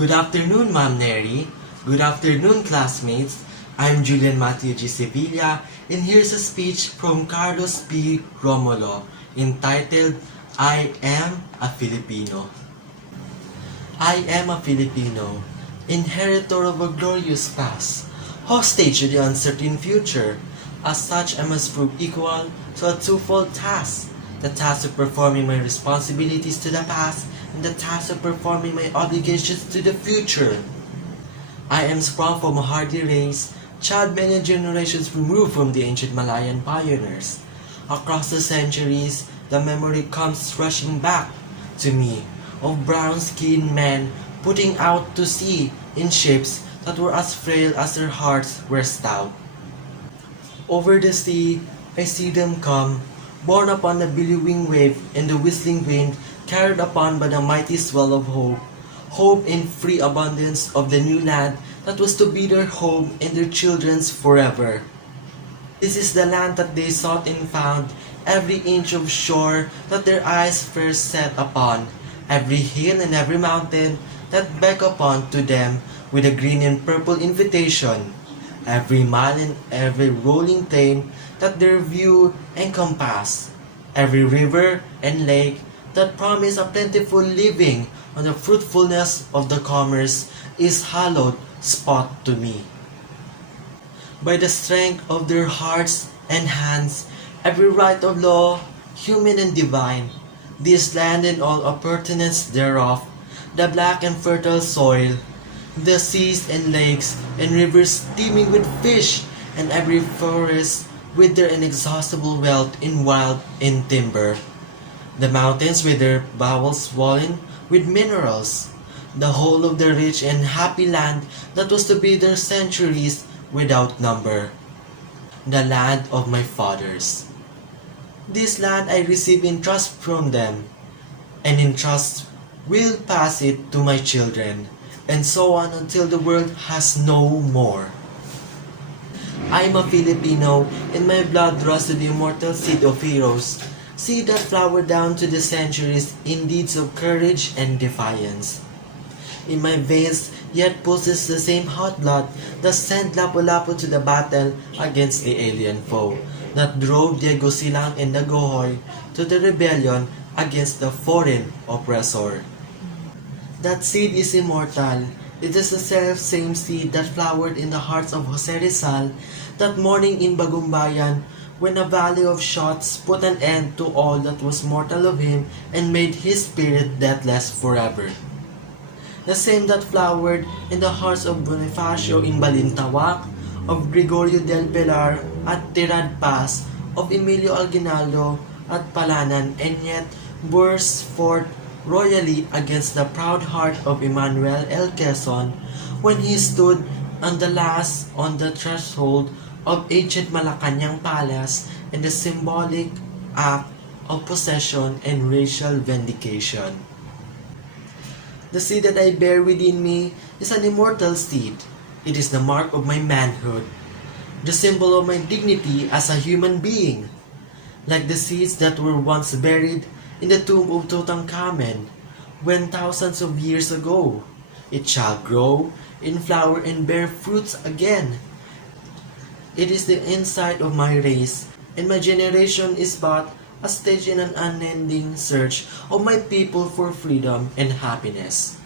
Good afternoon, Ma'am Neri. Good afternoon, classmates. I'm Julian Matthew G. Sevilla, and here's a speech from Carlos P. Romulo entitled, I Am a Filipino. I am a Filipino, inheritor of a glorious past, hostage to the uncertain future. As such, I must prove equal to a twofold task, the task of performing my responsibilities to the past and the task of performing my obligations to the future. I am sprung from a hardy race, child many generations removed from the ancient Malayan pioneers. Across the centuries, the memory comes rushing back to me of brown-skinned men putting out to sea in ships that were as frail as their hearts were stout. Over the sea, I see them come, borne upon the billowing wave and the whistling wind, carried upon by the mighty swell of hope, hope in free abundance of the new land that was to be their home and their children's forever. This is the land that they sought and found, every inch of shore that their eyes first set upon, every hill and every mountain that beck upon to them with a green and purple invitation, every mile and every rolling plain that their view encompass, every river and lake that promise a plentiful living on the fruitfulness of the commerce is hallowed spot to me. By the strength of their hearts and hands, every right of law, human and divine, this land and all appurtenance thereof, the black and fertile soil, the seas and lakes and rivers teeming with fish, and every forest with their inexhaustible wealth in wild and timber, the mountains with their bowels swollen with minerals, the whole of the rich and happy land that was to be their centuries without number, the land of my fathers. This land I receive in trust from them, and in trust will pass it to my children, and so on until the world has no more. I am a Filipino, and my blood draws to the immortal seed of heroes, seed that flowered down to the centuries in deeds of courage and defiance. In my veins yet pulses the same hot blood that sent Lapu-Lapu to the battle against the alien foe, that drove Diego Silang and Dagohoy to the rebellion against the foreign oppressor. That seed is immortal. It is the self-same seed that flowered in the hearts of Jose Rizal that morning in Bagumbayan, when a valley of shots put an end to all that was mortal of him and made his spirit deathless forever. The same that flowered in the hearts of Bonifacio in Balintawak, of Gregorio del Pilar at Tirad Pass, of Emilio Aguinaldo at Palanan, and yet burst forth royally against the proud heart of Emmanuel L. Quezon when he stood on the threshold of ancient Malacanang Palace in the symbolic act of possession and racial vindication. The seed that I bear within me is an immortal seed. It is the mark of my manhood, the symbol of my dignity as a human being. Like the seeds that were once buried in the tomb of Tutankhamen, when thousands of years ago, it shall grow in flower and bear fruits again. It is the insight of my race, and my generation is but a stage in an unending search of my people for freedom and happiness.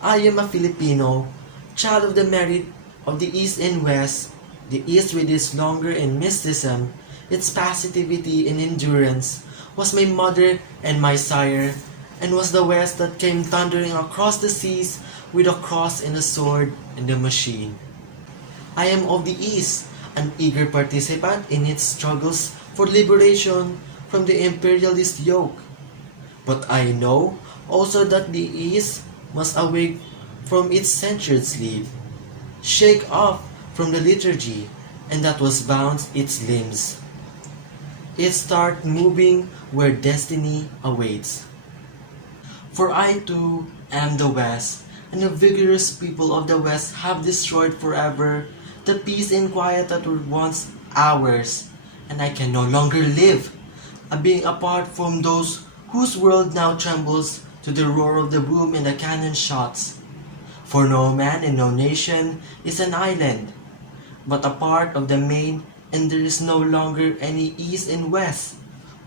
I am a Filipino, child of the merit of the East and West, the East with its longer and mysticism, its positivity and endurance, was my mother and my sire, and was the West that came thundering across the seas with a cross and a sword and a machine. I am of the East, an eager participant in its struggles for liberation from the imperialist yoke. But I know also that the East must awake from its censured sleep, shake off from the liturgy, and that was bound its limbs. It start moving where destiny awaits. For I too am the West, and the vigorous people of the West have destroyed forever the peace and quiet that were once ours, and I can no longer live, a being apart from those whose world now trembles to the roar of the boom and the cannon shots. For no man and no nation is an island, but a part of the main, and there is no longer any east and west,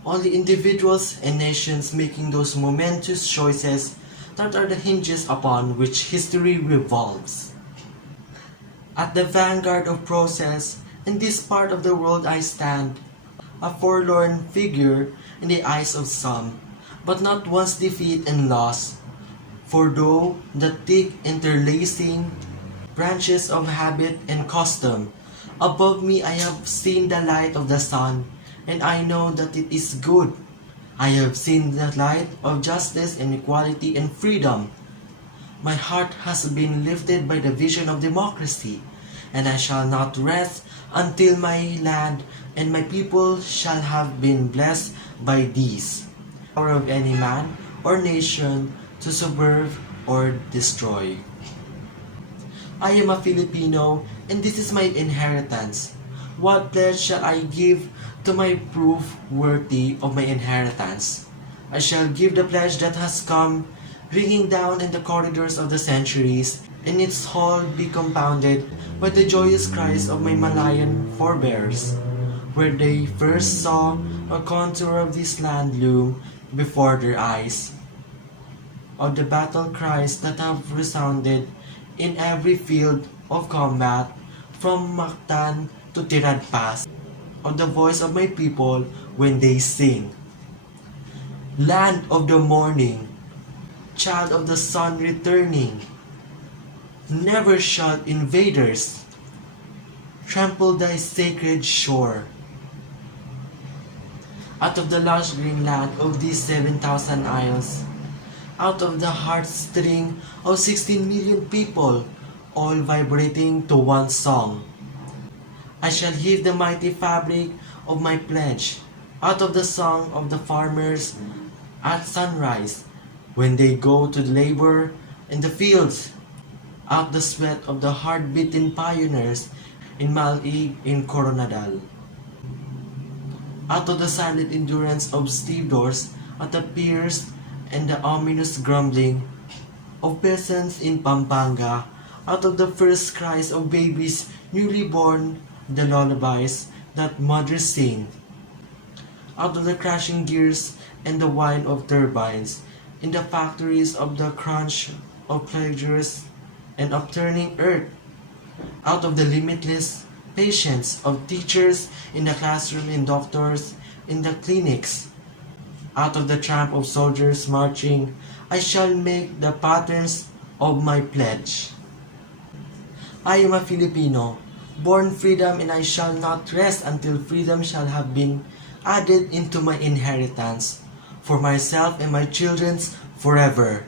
only individuals and nations making those momentous choices that are the hinges upon which history revolves. At the vanguard of process, in this part of the world I stand, a forlorn figure in the eyes of some, but not once defeat and loss. For though the thick interlacing branches of habit and custom, above me I have seen the light of the sun, and I know that it is good. I have seen the light of justice and equality and freedom. My heart has been lifted by the vision of democracy, and I shall not rest until my land and my people shall have been blessed by these. Power of any man or nation to subvert or destroy. I am a Filipino, and this is my inheritance. What pledge shall I give to my proof worthy of my inheritance? I shall give the pledge that has come, ringing down in the corridors of the centuries, and its hall be compounded by the joyous cries of my Malayan forebears, where they first saw a contour of this land loom before their eyes, of the battle cries that have resounded in every field of combat, from Mactan to Tirad Pass, of the voice of my people when they sing. Land of the morning, child of the sun returning, never shall invaders trample thy sacred shore. Out of the lush green land of these 7,000 isles, out of the heartstring of 16 million people, all vibrating to one song, I shall heave the mighty fabric of my pledge, out of the song of the farmers at sunrise, when they go to labor in the fields, out the sweat of the hard-beaten pioneers in Malig in Coronadal, out of the silent endurance of stevedores at the piers and the ominous grumbling of peasants in Pampanga, out of the first cries of babies newly born, the lullabies that mothers sing, out of the crashing gears and the whine of turbines in the factories of the crunch of pleasures and upturning earth, out of the limitless patience of teachers in the classroom and doctors in the clinics, out of the tramp of soldiers marching, I shall make the patterns of my pledge. I am a Filipino, born freedom, and I shall not rest until freedom shall have been added into my inheritance, for myself and my children's forever.